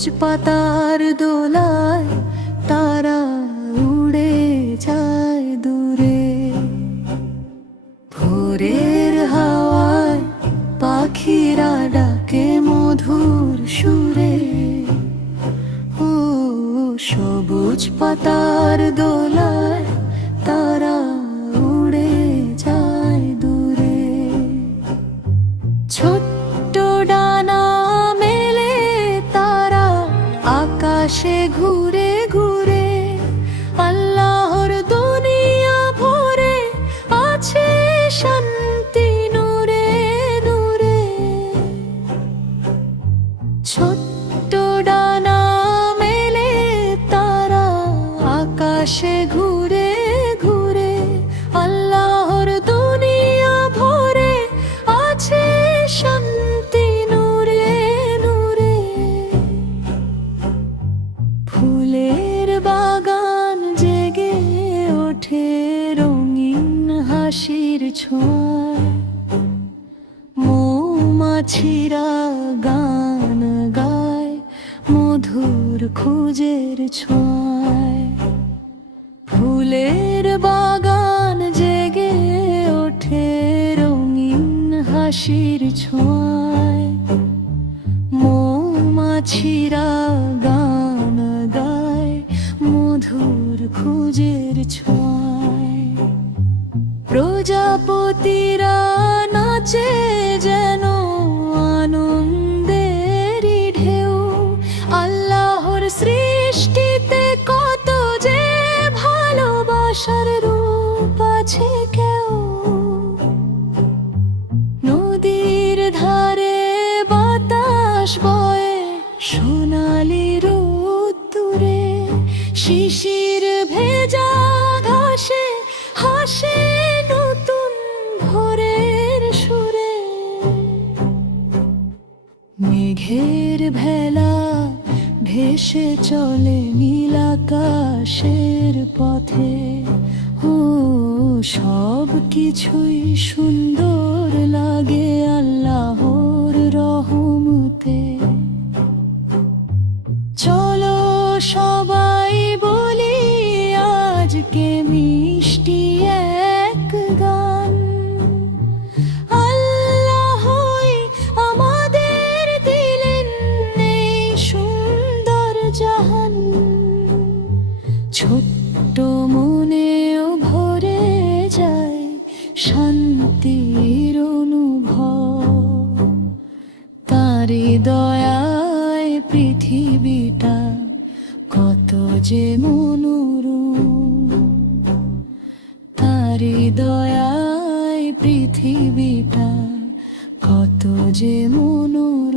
সবুজ পাতার দোলায় তারা উড়ে যায় দূরে। ভোরের হাওয়ায় পাখিরা ডাকে মধুর সুরে। ও সবুজ পাতার দোলায় তারা উড়ে যায় দূরে। ছোট্ট ডানা মেলে তারা আকাশে ঘুরে ঘুরে। আল্লাহর দুনিয়া ভরে আছে শান্তি নূরে নূরে। ছোট্ট ডানা মেলে তারা আকাশে ঘুরে ঘুরে। আল্লাহর দুনিয়া ভরে আছে শান্তি নূরে নূরে। ফুলের বাগান জেগে ওঠে রঙিন হাসির ছোঁয়ায়। মৌমাছিরা গান গায় মধুর খুঁজের ছোঁয়ায়। ফুলের বাগান জেগে ওঠে রঙিন হাসির ছোঁয়ায়। মৌমাছিরা গান গায় মধুর খুঁজের ছোঁয়ায়। প্রজাপতিরা নাচে যেন আনন্দেরই ঢেউ। আল্লাহর সৃষ্টিতে কত যে ভালোবাসার রূপ আছে কেউ। নদীর ধারে বাতাস বয়ে সোনালি রোদ্দুরে। শিশির ভেজা ঘাসে হাসে নতুন ভোরের সুরে। মেঘের ভেলা ভেসে চলে নীল আকাশের পথে। ও সব কিছুই সুন্দর লাগে আল্লাহর রহমতে। চলো সবাই বলি আজকে মিষ্টি এক গান। আল্লাহই আমাদের দিলেন এই সুন্দর জাহান। ছোট্ট মনেও ভরে যায় শান্তির অনুভব। তারি দয়ায় পৃথিবীটা কত যে মনোরম। তারি দয়ায় পৃথিবীটা কত যে মনোরম।